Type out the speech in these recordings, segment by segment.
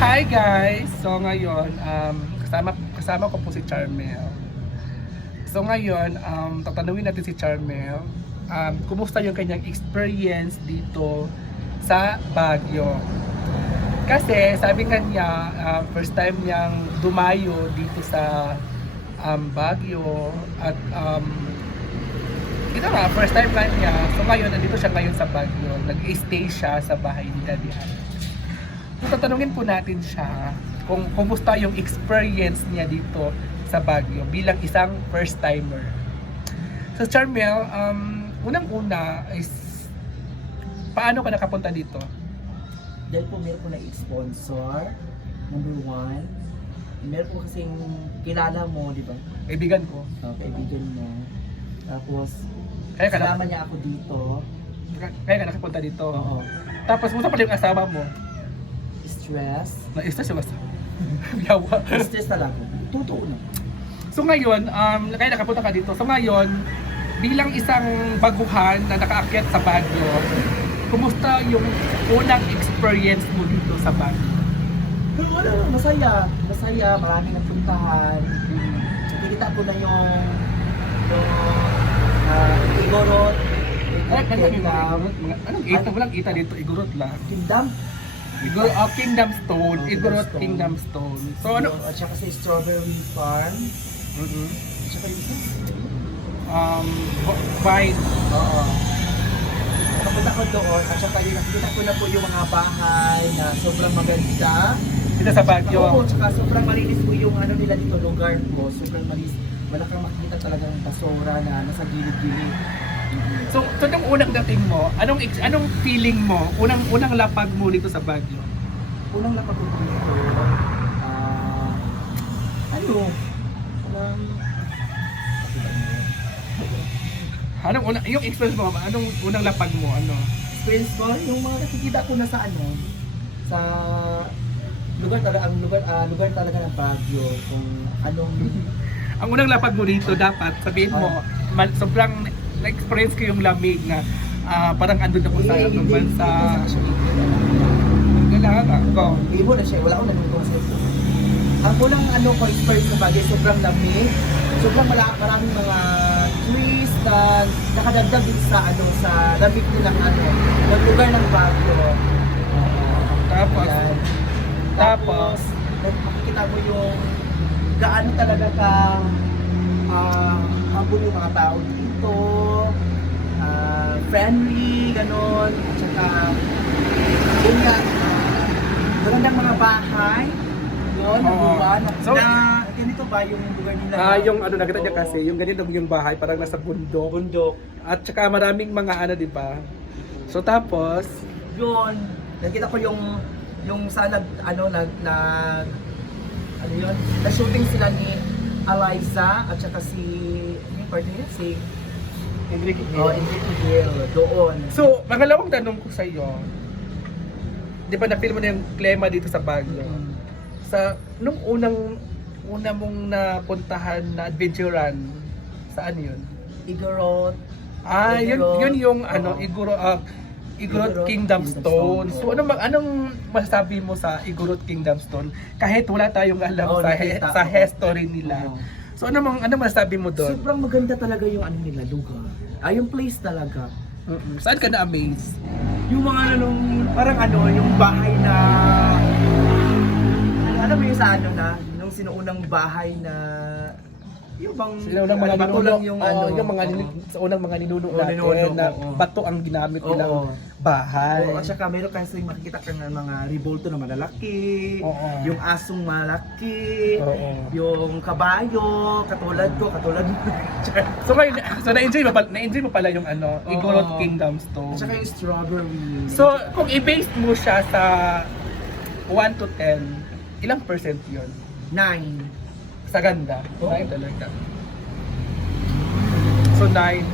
Hi guys! So ngayon, um, kasama, kasama ko po si Charmel. So ngayon, um, tatanungin natin si Charmel, um, kumusta yung kanyang experience dito sa Baguio. Kasi sabi nga niya, uh, first time niyang dumayo dito sa um, Baguio at um, ito nga, first time nga niya. So ngayon, nandito siya ngayon sa Baguio. Nag-stay siya sa bahay ni Daddy Ano. So tatanungin po natin siya kung kumusta yung experience niya dito sa Baguio bilang isang first timer. So Charmel, um, unang-una is paano ka nakapunta dito? Dahil po meron po na sponsor, number one. Meron po kasing kilala mo, di ba? Kaibigan ko. Uh, kaibigan mo. Tapos, Kaya ka, kasama na, niya ako dito. kaya ka nakapunta dito. Oo. Tapos, kumusta pala yung asawa mo? Stress. Na-stress yung asawa. Yawa. Stress talaga. Totoo na. So ngayon, um, kaya nakapunta ka dito. So ngayon, bilang isang baguhan na nakaakyat sa Baguio, kumusta yung unang experience mo dito sa Baguio? Pero wala lang, masaya. Masaya, maraming nagpuntahan. Nakikita ko na yung yung uh, Igorot, Ay, igurot, mga- anong ita? Walang ita dito, igurot lang. Kingdom, Igor, oh, Kingdom Stone, Oh, igurot Kingdom Kingdom Stone. So ano? at saka sa Strawberry Farm, Mhm. at saka yung. Um, Vine. Oo. Nakapunta ko doon at saka yun, nakikita ko na po yung mga bahay na sobrang maganda. Dito sa Baguio. Oo, tsaka sobrang malinis po yung ano nila dito lugar po. Sobrang malinis. Wala kang makikita talagang basura na nasa gilid-gilid. So, so nung unang dating mo, anong anong feeling mo? Unang unang lapag mo dito sa Baguio? Unang napagod ko dito, ah, ano, parang, Anong unang yung experience mo? Anong unang lapag mo? Ano? experience ko, yung mga nakikita ko na sa ano, sa lugar talaga, ang lugar, ah, lugar talaga ng Baguio, kung anong, Ang unang lapag mo dito dapat sabihin mo, mal- sobrang na-experience ko yung lamig na ah, parang andun ako sa ibang hindi- bansa. hindi. Kailangan ka. Go. Ibo na siya, wala akong sa ito. Ang unang ano ko experience sa Baguio, sobrang lamig. Sobrang mala, maraming mga trees na nakadagdag din sa ano sa lamig din ng ano, ng lugar ng Baguio. Tapos, Ayan. Tapos? Tapos, makikita mo yung gaano talaga ka ah humble yung mga tao dito, ah, friendly, ganon, at saka yun nga, ah, magandang mga bahay, yun, Oo. oh, na, So- na, ganito ba yung lugar nila? ah yung ano nakita niya Oo. kasi, yung ganito yung bahay parang nasa bundok. bundok, At saka maraming mga ano, di ba? So tapos, yun, nakita ko yung yung sa nag, ano, nag, nag, ano yun, na-shooting sila ni Eliza at saka si, ano yung partner niya? Si, Enrique oh, Enrique Hill, doon. So, pangalawang tanong ko sa iyo, di ba na-feel mo na yung klema dito sa Baguio? Mm. Sa, nung unang, una mong napuntahan na adventurean, saan yun? Igorot, Ah, yun, Igorot. yun yung ano, Oo. Igoro, ah, Igorot Igorot Kingdom Kingdom Stone. Stone, So, ano, mag- anong masasabi mo sa Igorot Kingdom Stone? Kahit wala tayong alam Oo, sa, he- sa history nila. Oo. So, ano, mang, ano masasabi mo doon? Sobrang maganda talaga yung ano nila, lugar. Ah, yung place talaga. Mm-mm. Saan ka na-amaze? Yung mga anong, parang ano, yung bahay na, ano, alam mo yung sa ano na, nung sinuunang bahay na, yung bang, Sila unang mga bato lang yung ano, yung mga sa unang mga ninuno natin ninuno, na bato ang ginamit Oo. nilang bahay. Oo, at saka meron kasi makikita ka ng mga revolto na malalaki, Oo. yung asong malaki, Oo. yung kabayo, katulad ko, katulad mo. So ngayon, so na-enjoy mo pala, na-enjoy mo pala yung ano. Igorot Kingdom Stone. At saka yung strawberry. So, kung i-base mo siya sa 1 to 10, ilang percent yun? nine. Sa ganda? 9 talaga. So, 9.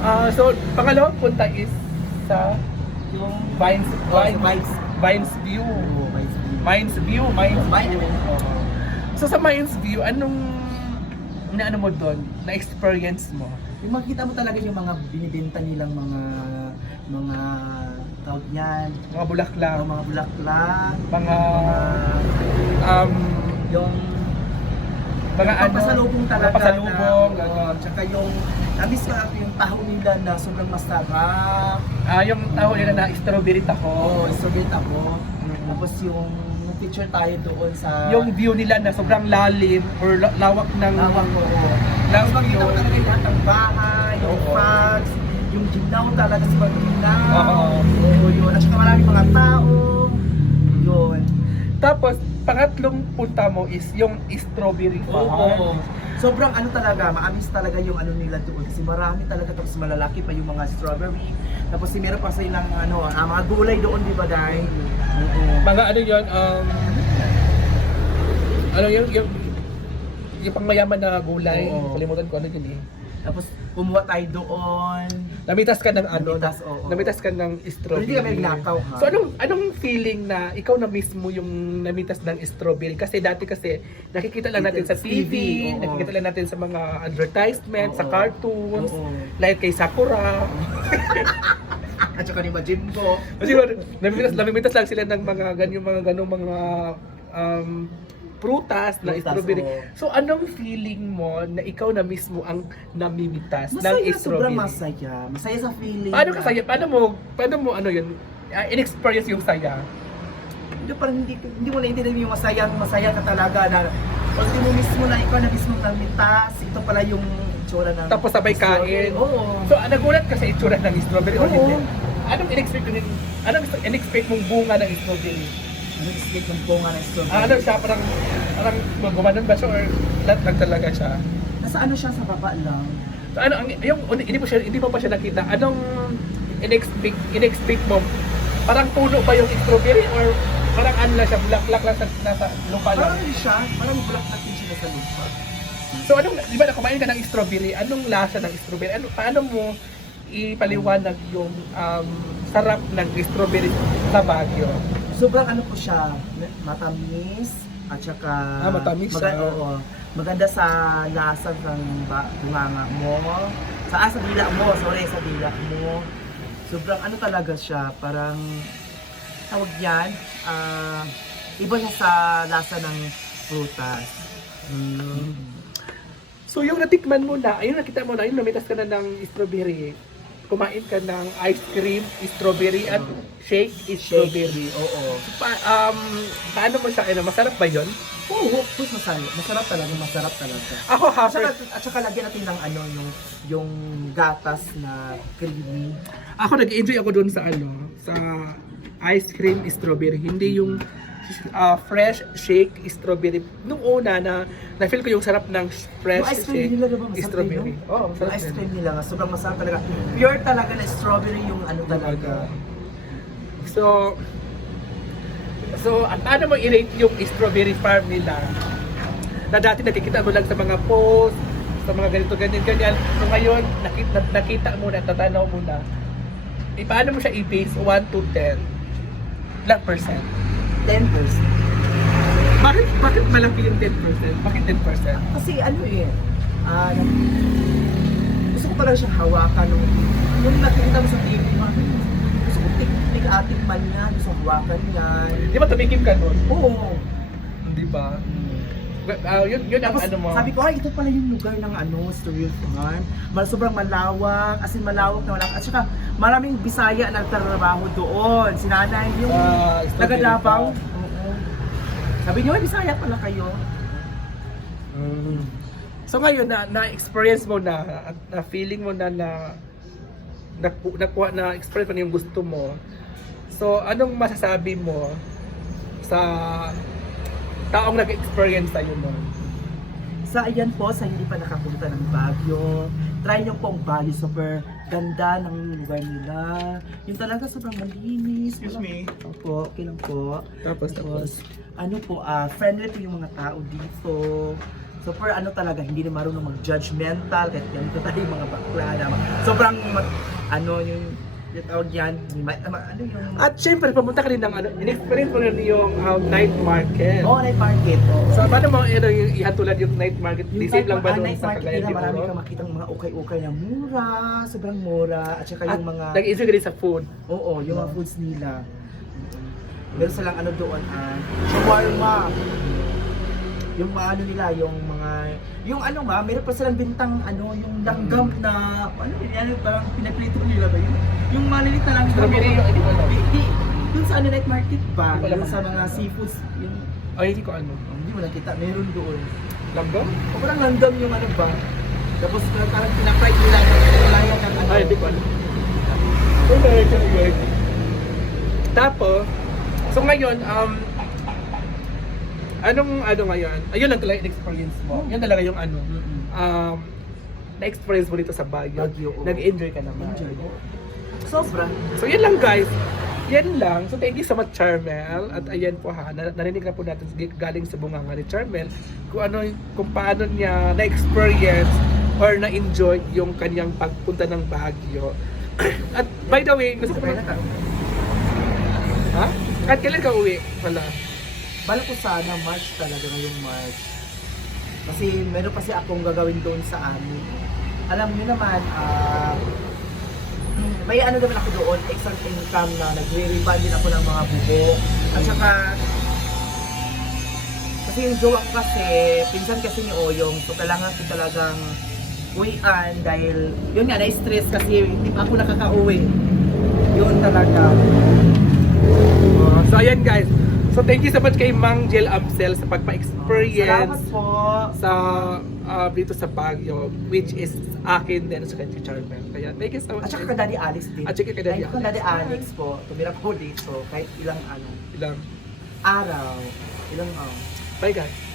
Ah, so, pangalawang punta is sa Yung Vines, Vines, Vines. Vines View. Vines View. Mines View, Mines View. So, sa Mines View, anong na ano mo doon, na experience mo? Yung makikita mo talaga yung mga binibenta nilang mga mga tawag niyan, Mga bulaklak, mga bulaklak, mga mga um yung mga ano, pasalubong talaga pasalubong, na, oo, tsaka yung nabis ko ako yung taho nila na sobrang masarap. Ah, yung tao nila na strawberry taho. Oo, oh, straight ako. Mm. Tapos yung yung picture tayo doon sa Yung view nila na sobrang lalim or la- lawak ng lawak ko. ng Tapos makita ko talaga lahat ng bahay, yung Oo. frogs, yung ginaw talaga sa mga ginaw. Oo. Oo, yun. At saka maraming mga tao. Yun. Tapos, pangatlong punta mo is yung strawberry farm. Oo. Sobrang ano talaga, maamis talaga yung ano nila doon kasi marami talaga tapos malalaki pa yung mga strawberry. Tapos si meron pa sa ilang ano, ah, mga gulay doon, di ba, Day? Oo. Mga ano yun, um, ano yung, yung, yung pangmayaman na gulay. Oo. Kalimutan ko ano yun eh. Tapos kumuha tayo doon. Namitas ka ng ano, Namitas, oo. namitas ka ng strawberry. Hindi kami nagnakaw, ha? So anong anong feeling na ikaw na mismo yung namitas ng strawberry? Kasi dati kasi nakikita lang natin sa TV, TV, oo. nakikita lang natin sa mga advertisement, sa Oo. cartoons, Oo. like kay Sakura. At saka ni Majimbo. Kasi ba, namimitas, namimitas lang sila ng mga ganyung mga ganong mga um, prutas na Prutas, strawberry. oo. So anong feeling mo na ikaw na mismo ang namimitas ng Masaya, strawberry? sobrang masaya. Masaya sa feeling. Paano ka saya? Paano mo, paano mo ano yun? Uh, in-experience yung saya? Hindi, parang hindi, hindi mo naiintindihan yung masayang masaya ka talaga na ultimo mismo na ikaw na mismo namitas, ito pala yung itsura ng Tapos sabay kain. Oo. So, ah, nagulat ka sa itsura ng strawberry or Oo. hindi? Anong in-expect mo? Anong in-expect mong bunga ng strawberry? Sweet ng bunga ng strawberry? Ah, ano siya? Parang, parang gumanon ba siya or lahat lang talaga siya? Nasa ano siya sa baba lang. So, ano, ang, yung, hindi mo siya, hindi mo pa siya nakita. Anong in-expect, in-expect mo? Parang puno ba yung strawberry or parang ano lang siya, black-black lang sa, nasa lupa lang? Parang ano siya, parang black natin siya sa lupa. So anong, di ba na kumain ka ng strawberry, anong lasa ng strawberry? Ano, paano mo ipaliwanag yung um, sarap ng strawberry sa Baguio? Sobrang ano po siya, matamis, at saka... Ah, matamis siya. Maganda, oo. maganda sa lasa ng ba- bunganga mo. Sa, ah, sa dila mo, sorry, sa dila mo. Sobrang ano talaga siya, parang tawag yan, ah, iba siya sa lasa ng prutas. Hmm. So yung natikman mo na, ayun nakita mo na, ayun namitas ka na ng strawberry. Kumain ka ng ice cream, strawberry at shake strawberry. Oo. Pa, um, paano mo siya, ano, masarap ba yun? Oo, oh, masarap. Masarap talaga, masarap talaga. Ako At saka, at saka lagyan natin ng ano, yung, yung gatas na creamy. Ako nag-enjoy ako doon sa ano, sa ice cream strawberry, hindi yung ah, fresh shake strawberry. Nung una na na-feel ko yung sarap ng fresh Yung ice cream shake nila, diba? Masarap strawberry. din, no? Oo, Yung masarap ice cream nila nga, sobrang masarap talaga. Pure talaga na strawberry yung ano talaga. So, so at paano mo i-rate yung strawberry farm nila? Na dati nakikita mo lang sa mga post, sa mga ganito, ganyan, ganyan. So ngayon, nakita, nakita mo na, tatanaw mo na. Eh, paano mo siya i-base 1 to 10? Ilang percent? 10%. Bakit, bakit malaki yung 10%? Bakit 10%? Kasi ano eh, ah, nag- gusto ko talaga siyang hawakan nung, nung nakikita mo sa TV, gusto ko tik, tik-atik man yan, gusto ko hawakan yan. Di ba tumikim ka nun? Oo. Di ba? Ah, yun, yun ang Tapos, ano mo. sabi ko, ay, ito pala yung lugar ng ano, Studio Farm. Mal sobrang malawak, as in malawak na malawak. At saka, maraming Bisaya na nagtatrabaho doon. Si nanay yung Davao. Farm. Oo. Sabi niyo, ay, Bisaya pala kayo. Mm. So ngayon na na-experience mo na at na feeling mo na na naku- nakuha na experience mo na yung gusto mo. So anong masasabi mo sa taong nag-experience sa'yo mo? Sa ayan po, sa hindi pa nakapunta ng Baguio, try niyo po ang Baguio. Super ganda ng lugar nila. Yung talaga sobrang malinis. Excuse me. Opo, okay lang po. Tapos Tapos, ano po, ah friendly po yung mga tao dito. Super ano talaga, hindi na marunong mag-judgmental, kahit ganito tayo yung mga bakla na. Sobrang, mag- ano, yung, yung tawag yan, ma- ma- ano yung... At syempre, pumunta ka rin ng ano, in-experience mo rin yung uh, night market. oh, night market. Oh. So, paano mo ano, yung ihatulad yung night market? Di same lang ba ah, doon night sa market Cagayan nila, de marami Oro? kang makitang mga ukay-ukay na mura, sobrang mura, at saka At yung mga... nag-enjoy ka rin sa food. Oo, yung mga foods nila. Meron silang ano doon, ah, shawarma. Yung ano nila, yung mga, yung ano ba, meron pa silang bintang ano, yung langgam na, ano yun, ano, parang pinaplito nila ba yun? Yung malilit na langgam. Strawberry yung- hindi ko alam. Di, di, dun sa ano, night market ba? Yung sa mga seafoods, yung, Ay, hindi ko ano. hindi mo nakita, meron doon. Langgam? O parang langgam yung ano ba? Tapos parang pinafry nila, pinalayan ng ano. Ay, hindi ko alam. Tapos, so ngayon, um, anong ano ngayon? Ayun lang talaga yung experience mo. Yan talaga yung ano, um, na-experience mo dito sa Baguio. Baguio, oo. Nag-enjoy ka naman. Enjoy. Sobra. So yan lang guys. Yan lang. So thank you so much Charmel. At ayan po ha, na- narinig na po natin galing sa bunganga ni Charmel kung ano kung paano niya na-experience or na-enjoy yung kanyang pagpunta ng Baguio. At by the way, gusto ko na. Ha? At kailan ka uwi? Wala. Bala ko sana March talaga ngayong March. Kasi meron kasi akong gagawin doon sa amin. Alam niyo naman, ah, may ano naman ako doon, extra income na nagre-reband din ako ng mga buhok. At saka, kasi yung jowa ko kasi, pinsan kasi ni Oyong, so kailangan ko talagang uwian dahil, yun nga, na-stress kasi hindi pa ako nakaka-uwi. Yun talaga. Uh, so ayan guys. So thank you so much kay Mang Jel Amsel sa Salamat pagpa-experience po. sa uh, dito sa Baguio which is akin din sa kanya Charmel. Kaya thank you so much. At saka kay Daddy Alex din. At saka kay Daddy kung Daddy Alex po, tumira po dito kahit ilang ano, Ilang. araw, ilang um, Bye guys.